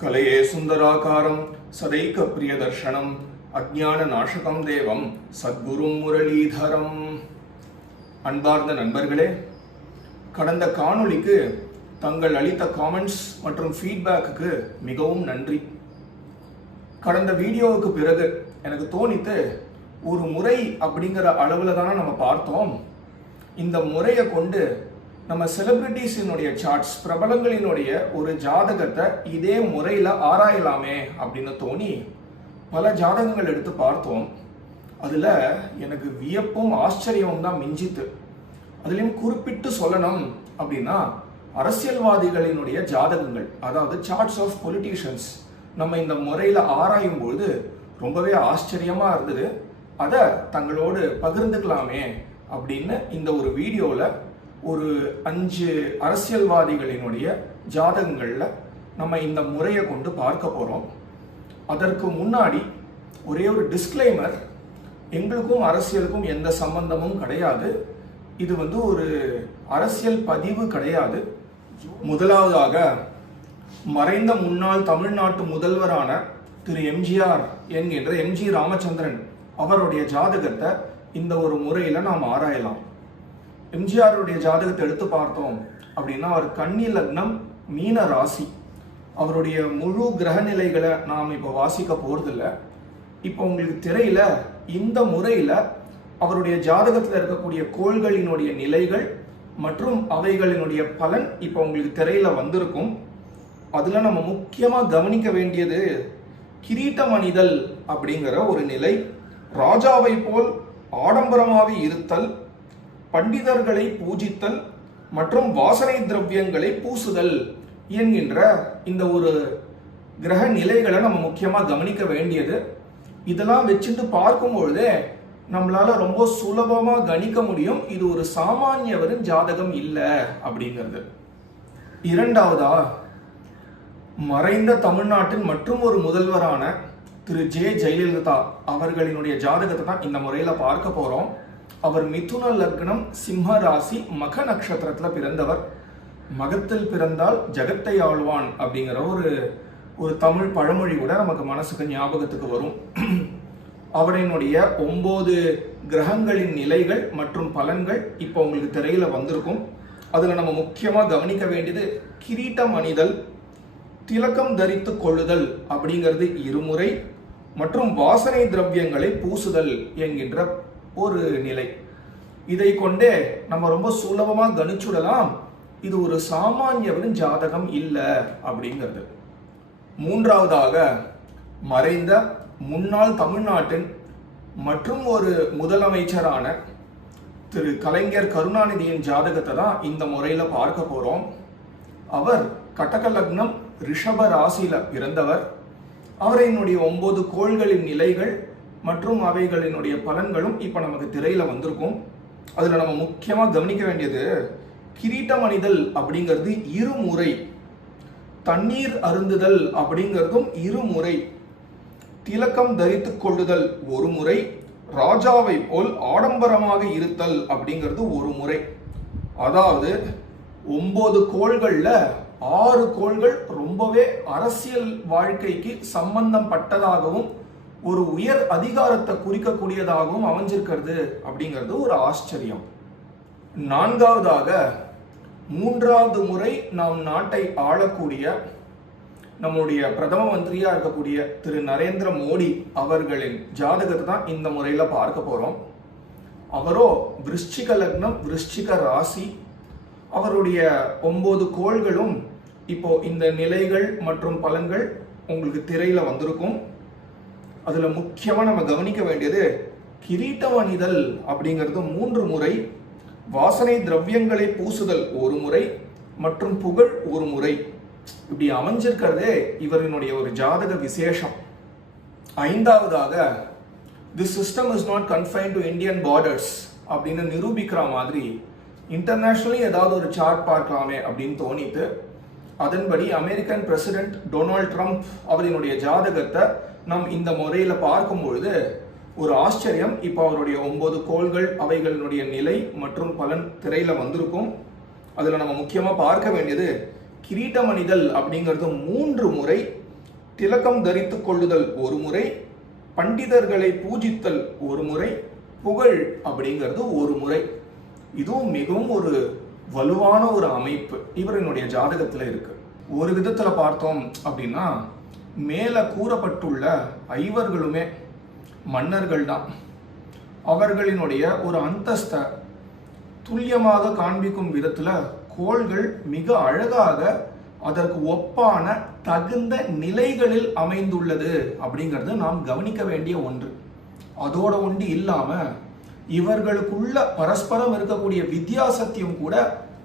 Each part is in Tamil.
கலையே சுந்தராகாரம் சதைக்க பிரியதர்ஷனம் அஜ்ஞான நாசகம் தேவம் சத்குரும் முரளீதரம். அன்பார்ந்த நண்பர்களே, கடந்த காணொளிக்கு தங்கள் அளித்த காமெண்ட்ஸ் மற்றும் ஃபீட்பேக்கு மிகவும் நன்றி. கடந்த வீடியோவுக்கு பிறகு எனக்கு தோணித்து, ஒரு முறை அப்படிங்கிற அளவில் தானே நம்ம பார்த்தோம். இந்த முறையை கொண்டு நம்ம செலிபிரிட்டிஸினுடைய சார்ட்ஸ், பிரபலங்களினுடைய ஒரு ஜாதகத்தை இதே முறையில் ஆராயலாமே அப்படின்னு தோணி பல ஜாதகங்கள் எடுத்து பார்த்தோம். அதில் எனக்கு வியப்பும் ஆச்சரியமும் தான் மிஞ்சித்து. அதுலேயும் குறிப்பிட்டு சொல்லணும் அப்படின்னா, அரசியல்வாதிகளினுடைய ஜாதகங்கள், அதாவது சார்ட்ஸ் ஆஃப் பொலிட்டீஷியன்ஸ், நம்ம இந்த முறையில் ஆராயும் பொழுது ரொம்பவே ஆச்சரியமாக இருந்தது. அதை தங்களோடு பகிர்ந்துக்கலாமே அப்படின்னு இந்த ஒரு வீடியோவில் ஒரு 5 அரசியல்வாதிகளினுடைய ஜாதகங்களில் நம்ம இந்த முறையை கொண்டு பார்க்க போகிறோம். அதற்கு முன்னாடி ஒரே ஒரு டிஸ்க்ளைமர், எங்களுக்கும் அரசியலுக்கும் எந்த சம்பந்தமும் கிடையாது. இது ஒரு அரசியல் பதிவு கிடையாது. முதலாவதாக, மறைந்த முன்னாள் தமிழ்நாட்டு முதல்வரான திரு எம்ஜிஆர் என்கின்ற எம்ஜி ராமச்சந்திரன் அவருடைய ஜாதகத்தை இந்த ஒரு முறையில் நாம் ஆராயலாம். எம்ஜிஆருடைய ஜாதகத்தை எடுத்து பார்த்தோம் அப்படின்னா, அவர் கன்னி லக்னம், மீன ராசி. அவருடைய முழு கிரக நிலைகளை நாம் இப்போ வாசிக்க போறதில்லை. இப்போ உங்களுக்கு திரையில இந்த முறையில் அவருடைய ஜாதகத்தில் இருக்கக்கூடிய கோள்களினுடைய நிலைகள் மற்றும் அவைகளினுடைய பலன் இப்போ உங்களுக்கு திரையில வந்திருக்கும். அதுல நம்ம முக்கியமாக கவனிக்க வேண்டியது கிரீட்டம் அணிதல் அப்படிங்கிற ஒரு நிலை, ராஜாவை போல் ஆடம்பரமாக இருத்தல், பண்டிதர்களை பூஜித்தல் மற்றும் வாசனை திரவியங்களை பூசுதல் என்கின்ற இந்த ஒரு கிரக நிலைகளை நம்ம முக்கியமாக கவனிக்க வேண்டியது. இதெல்லாம் வச்சுட்டு பார்க்கும்பொழுதே நம்மளால ரொம்ப சுலபமாக கணிக்க முடியும் இது ஒரு சாமானியவரின் ஜாதகம் இல்லை அப்படிங்கிறது. இரண்டாவதா, மறைந்த தமிழ்நாட்டின் மற்றும் ஒரு முதல்வரான திரு ஜெயலலிதா அவர்களினுடைய ஜாதகத்தை தான் இந்த முறையில் பார்க்க போறோம். அவர் மிதுன லக்னம், சிம்ம ராசி, மக நட்சத்திரத்தில் பிறந்தவர். மகத்தில் பிறந்தால் ஜகத்தை ஆழ்வான் அப்படிங்கிற ஒரு தமிழ் பழமொழி கூட நமக்கு மனசுக்கு ஞாபகத்துக்கு வரும். அவரினுடைய 9 கிரகங்களின் நிலைகள் மற்றும் பலன்கள் இப்போ உங்களுக்கு திரையில வந்திருக்கும். அதுல நம்ம முக்கியமா கவனிக்க வேண்டியது கிரீட்டம் அணிதல், திலக்கம் தரித்து கொள்ளுதல் அப்படிங்கிறது 2 முறை, மற்றும் வாசனை திரவியங்களை பூசுதல் என்கின்ற ஒரு நிலை. இதை கொண்டே நம்ம ரொம்ப சுலபமா கணிச்சுடலாம் இது ஒரு சாமானியவரின் ஜாதகம் இல்லை அப்படிங்கிறது. மூன்றாவதாக, மறைந்த முன்னாள் தமிழ்நாட்டின் மற்றும் ஒரு முதலமைச்சரான திரு கலைஞர் கருணாநிதியின் ஜாதகத்தை தான் இந்த முறையில பார்க்க போறோம். அவர் கடக லக்னம், ரிஷப ராசியில பிறந்தவர். அவரினுடைய 9 கோள்களின் நிலைகள் மற்றும் அவைகளினுடைய பலன்களும் இப்ப நமக்கு திரையில வந்திருக்கும். அதுல நம்ம முக்கியமா கவனிக்க வேண்டியது கிரீட்டம் அணிதல் அப்படிங்கிறது 2 முறை, தண்ணீர் அருந்துதல் அப்படிங்கிறதும் 2 முறை, திலக்கம் தரித்துக் கொள்ளுதல் 1 முறை, ராஜாவை போல் ஆடம்பரமாக இருத்தல் அப்படிங்கிறது 1 முறை. அதாவது 9 கோள்கள்ல 6 கோள்கள் ரொம்பவே அரசியல் வாழ்க்கைக்கு சம்பந்தம் பட்டதாகவும் ஒரு உயர் அதிகாரத்தை குறிக்கக்கூடியதாகவும் அமைஞ்சிருக்கிறது அப்படிங்கிறது ஒரு ஆச்சரியம். நான்காவதாக, 3வது முறை நாம் நாட்டை ஆளக்கூடிய நம்முடைய பிரதம மந்திரியா இருக்கக்கூடிய திரு நரேந்திர மோடி அவர்களின் ஜாதகத்தை தான் இந்த முறையில பார்க்க போறோம். அவரோ விருச்சிக லக்னம், விருச்சிக ராசி. அவருடைய 9 கோள்களும் இப்போ இந்த நிலைகள் மற்றும் பலன்கள் உங்களுக்கு திரையில வந்திருக்கும். அதுல முக்கியமா நம்ம கவனிக்க வேண்டியது கிரீட்டம் அணிதல் அப்படிங்கிறது 3 முறை, வாசனை திரவியங்களை பூசுதல் 1 முறை மற்றும் புகழ் 1 முறை. இப்படி அமைஞ்சிருக்கிறதே இவரினுடைய ஒரு ஜாதக விசேஷம். ஐந்தாவதாக, tissue system is not confined to Indian borders அப்படின்னு நிரூபிக்கிற மாதிரி இன்டர்நேஷனலி ஏதாவது ஒரு சார்ட் பார்க்கலாமே அப்படின்னு தோணிட்டு, அதன்படி அமெரிக்கன் பிரசிடென்ட் டொனால்ட் ட்ரம்ப் அவரினுடைய ஜாதகத்தை நாம் இந்த முறையில் பார்க்கும் பொழுது ஒரு ஆச்சரியம். இப்போ அவருடைய 9 கோள்கள், அவைகளினுடைய நிலை மற்றும் பலன் திரையில வந்திருக்கும். அதுல நம்ம முக்கியமா பார்க்க வேண்டியது கிரீட்டம் அணிதல் அப்படிங்கிறது 3 முறை திலகம் தரித்துக் கொள்ளுதல் ஒரு முறை, பண்டிதர்களை பூஜித்தல் ஒரு முறை, புகழ் அப்படிங்கிறது ஒரு முறை. இதுவும் மிகவும் ஒரு வலுவான ஒரு அமைப்பு இவரினுடைய ஜாதகத்தில் இருக்கு. ஒரு விதத்தில் பார்த்தோம் அப்படின்னா மேல கூறப்பட்டுள்ள ஐவர்களுமே மன்னர்கள் தான். அவர்களினுடைய ஒரு அந்தஸ்தை துல்லியமாக காண்பிக்கும் விதத்தில் கோள்கள் மிக அழகாக அதற்கு ஒப்பான தகுந்த நிலைகளில் அமைந்துள்ளது அப்படிங்கிறது நாம் கவனிக்க வேண்டிய ஒன்று. அதோட ஒன்று இல்லாம இவர்களுக்குள்ள பரஸ்பரம் இருக்கக்கூடிய வித்தியாசத்தையும் கூட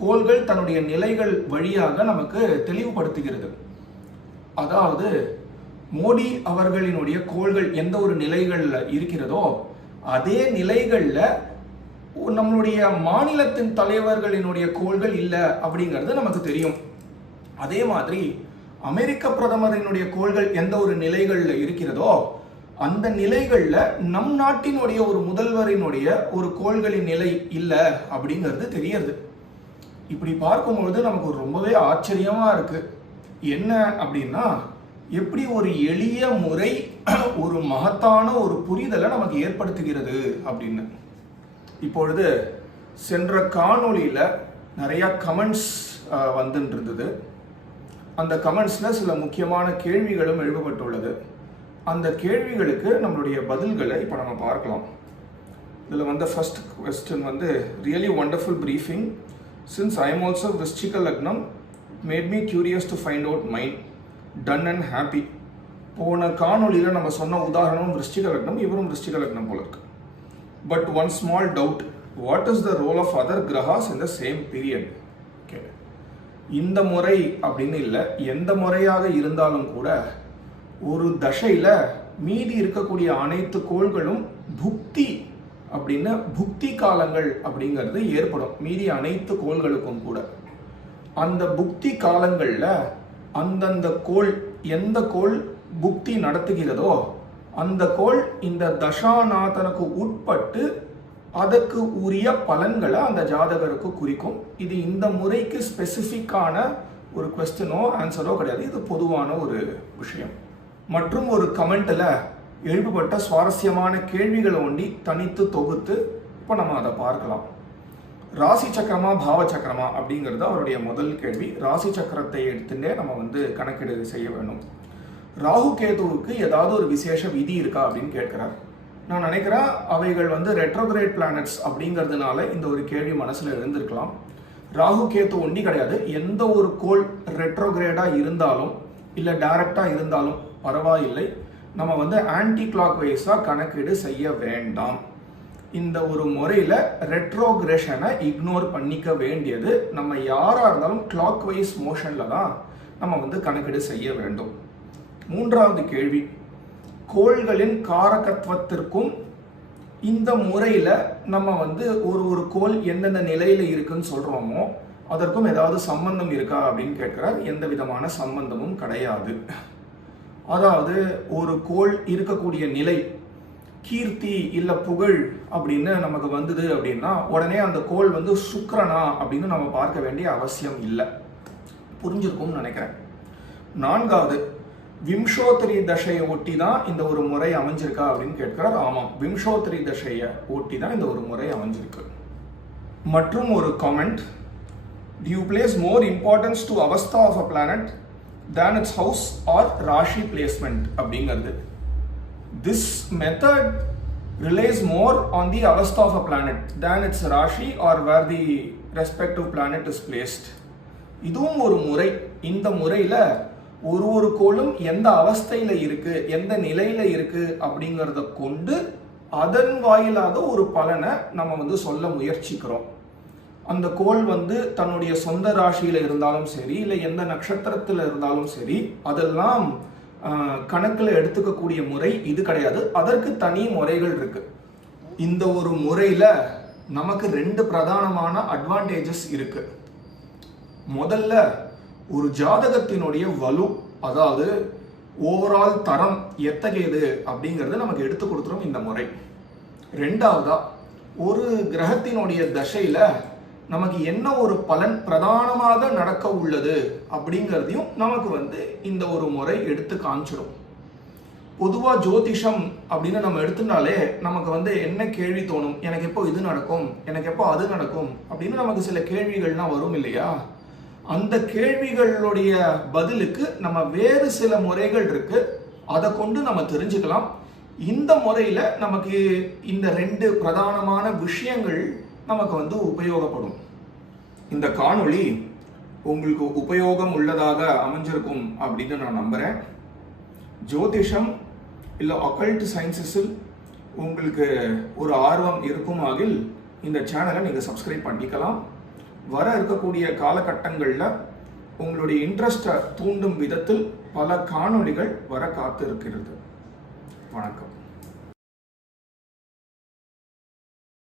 கோள்கள் தன்னுடைய நிலைகள் வழியாக நமக்கு தெளிவுபடுத்துகிறது. அதாவது மோடி அவர்களினுடைய கோள்கள் எந்த ஒரு நிலைகள்ல இருக்கிறதோ அதே நிலைகள்ல நம்மளுடைய மாநிலத்தின் தலைவர்களினுடைய கோள்கள் இல்லை அப்படிங்கிறது நமக்கு தெரியும். அதே மாதிரி அமெரிக்க பிரதமரினுடைய கோள்கள் எந்த ஒரு நிலைகள்ல இருக்கிறதோ அந்த நிலைகள்ல நம் நாட்டினுடைய ஒரு முதல்வரினுடைய ஒரு கோள்களின் நிலை இல்லை அப்படிங்கிறது தெரியுது. இப்படி பார்க்கும்பொழுது நமக்கு ரொம்பவே ஆச்சரியமா இருக்கு. என்ன அப்படின்னா எப்படி ஒரு எளிய முறை ஒரு மகத்தான ஒரு புரிதலை நமக்கு ஏற்படுத்துகிறது அப்படின்னு. இப்பொழுது சென்ற காணொளியில நிறைய கமெண்ட்ஸ் வந்துட்டு இருந்தது. அந்த கமெண்ட்ஸ்ல சில முக்கியமான கேள்விகளும் எழுப்பப்பட்டுள்ளது. அந்த கேள்விகளுக்கு நம்மளுடைய பதில்களை இப்போ நம்ம பார்க்கலாம். இதில் வந்து ஃபர்ஸ்ட் கொஸ்டின் வந்து really wonderful briefing. Since I am also விருச்சிக லக்னம், made me curious to find out mind, done and happy. போன காணொலியில் நம்ம சொன்ன உதாரணம் விருச்சிக லக்னம், இவரும் விருச்சிக லக்னம் போல இருக்கு. But one small doubt, what is the role of other grahas in the same period? Okay, இந்த முறை அப்படின்னு இல்லை, எந்த முறையாக இருந்தாலும் கூட ஒரு தசையில் மீதி இருக்கக்கூடிய அனைத்து கோள்களும் புக்தி அப்படின்னு புக்தி காலங்கள் அப்படிங்கிறது ஏற்படும். மீதி அனைத்து கோள்களுக்கும் கூட அந்த புக்தி காலங்களில் அந்தந்த கோள் எந்த கோள் புக்தி நடத்துகிறதோ அந்த கோள் இந்த தசாநாதனுக்கு உட்பட்டு அதற்கு உரிய பலன்களை அந்த ஜாதகருக்கு குறிக்கும். இது இந்த முறைக்கு ஸ்பெசிஃபிக்கான ஒரு கொஸ்டினோ ஆன்சரோ கிடையாது, இது பொதுவான ஒரு விஷயம். மற்றும் ஒரு கமெண்ட்ல எழுப்பப்பட்ட சுவாரஸ்யமான கேள்விகளை ஒண்டி தனித்து தொகுத்து இப்போ நம்ம அதை பார்க்கலாம். ராசி சக்கரமா பாவ சக்கரமா அப்படிங்கிறது அவருடைய முதல் கேள்வி. ராசி சக்கரத்தை எடுத்துட்டே நம்ம வந்து கணக்கீடு செய்ய வேணும். ராகு கேதுவுக்கு ஏதாவது ஒரு விசேஷ விதி இருக்கா அப்படின்னு கேட்கிறார். நான் நினைக்கிறேன் அவைகள் வந்து ரெட்ரோகிரேட் பிளானட்ஸ் அப்படிங்கிறதுனால இந்த ஒரு கேள்வி மனசுல எழுந்திருக்கலாம். ராகு கேது ஒண்டி கிடையாது. எந்த ஒரு கோள் ரெட்ரோகிரேடா இருந்தாலும் இல்லை டைரக்டா இருந்தாலும் பரவாயில்லை, நம்ம வந்து ஆன்டி கிளாக் வைஸா கணக்கீடு செய்ய வேண்டாம். இந்த ஒரு முறையில ரெட்ரோகிரேஷனை இக்னோர் பண்ணிக்க வேண்டியது நம்ம யாரா இருந்தாலும் கிளாக் வைஸ் மோஷன்ல தான் நம்ம வந்து கணக்கீடு செய்ய வேண்டும். மூன்றாவது கேள்வி, கோள்களின் காரகத்துவத்திற்கும் இந்த முறையில நம்ம வந்து ஒரு கோள் எந்தெந்த நிலையில இருக்குன்னு சொல்றோமோ அதற்கும் ஏதாவது சம்பந்தம் இருக்கா அப்படின்னு கேட்கிறார். எந்த விதமான சம்பந்தமும் கிடையாது. அதாவது ஒரு கோள் இருக்கக்கூடிய நிலை கீர்த்தி இல்ல புகழ் அப்படின்னு நமக்கு வந்தது அப்படின்னா உடனே அந்த கோள் வந்து சுக்கிரனா அப்படின்னு நம்ம பார்க்க வேண்டிய அவசியம் இல்லை. புரிஞ்சிருக்கும்னு நினைக்கிறேன். நான்காவது, விம்சோத்தரி தசையை ஒட்டி தான் இந்த ஒரு முறை அமைஞ்சிருக்கா அப்படின்னு கேட்கிறார். ஆமாம், விம்சோத்தரி தசையை ஒட்டி தான் இந்த ஒரு முறை அமைஞ்சிருக்கு. மற்றும் ஒரு comment, do you place more importance to avastha of a planet than its house or ராசி placement அப்படிங்கிறது. This method relies more on the avastha of a planet than its ராசி or where the respective planet is placed. இதுவும் ஒரு முறை. இந்த முறையில ஒரு கோளும் எந்த அவஸ்தையில இருக்கு எந்த நிலையில இருக்கு அப்படிங்கிறத கொண்டு அதன் வாயிலாக ஒரு பலனை நம்ம வந்து சொல்ல முயற்சிக்கிறோம். அந்த கோள் வந்து தன்னுடைய சொந்த ராசியில இருந்தாலும் சரி இல்லை எந்த நட்சத்திரத்தில் இருந்தாலும் சரி அதெல்லாம் கணக்கில் எடுத்துக்கக்கூடிய முறை இது கிடையாது. அதற்கு தனி முறைகள் இருக்கு. இந்த ஒரு முறையில நமக்கு ரெண்டு பிரதானமான அட்வான்டேஜஸ் இருக்கு. முதல்ல ஒரு ஜாதகத்தினுடைய வலு, அதாவது ஓவரால் தரம் எத்தகையது அப்படிங்கிறது நமக்கு எடுத்து கொடுத்துரும் இந்த முறை. ரெண்டாவதா, ஒரு கிரகத்தினுடைய தசையில நமக்கு என்ன ஒரு பலன் பிரதானமாக நடக்க உள்ளது அப்படிங்கிறதையும் நமக்கு இந்த ஒரு முறை எடுத்து காமிச்சிடும். பொதுவாக ஜோதிஷம் அப்படின்னு நம்ம எடுத்துட்டாலே நமக்கு என்ன கேள்வி தோணும், எனக்கு எப்போ இது நடக்கும், எனக்கு எப்போ அது நடக்கும் அப்படின்னு நமக்கு சில கேள்விகள்லாம் வரும் இல்லையா? அந்த கேள்விகளுடைய பதிலுக்கு நம்ம வேறு சில முறைகள் இருக்கு, அதை கொண்டு நம்ம தெரிஞ்சுக்கலாம். இந்த முறையில் நமக்கு இந்த 2 பிரதானமான விஷயங்கள் நமக்கு உபயோகப்படும். இந்த காணொளி உங்களுக்கு உபயோகம் உள்ளதாக அமைஞ்சிருக்கும் அப்படின்னு நான் நம்புகிறேன். ஜோதிஷம் இல்லை அக்கல்ட் சயின்சஸில் உங்களுக்கு ஒரு ஆர்வம் இருக்குமாகில் இந்த சேனலை நீங்கள் சப்ஸ்கிரைப் பண்ணிக்கலாம். வர இருக்கக்கூடிய காலகட்டங்களில் உங்களுடைய இன்ட்ரெஸ்ட்டை தூண்டும் விதத்தில் பல காணொளிகள் வர காத்து இருக்கிறது. வணக்கம்.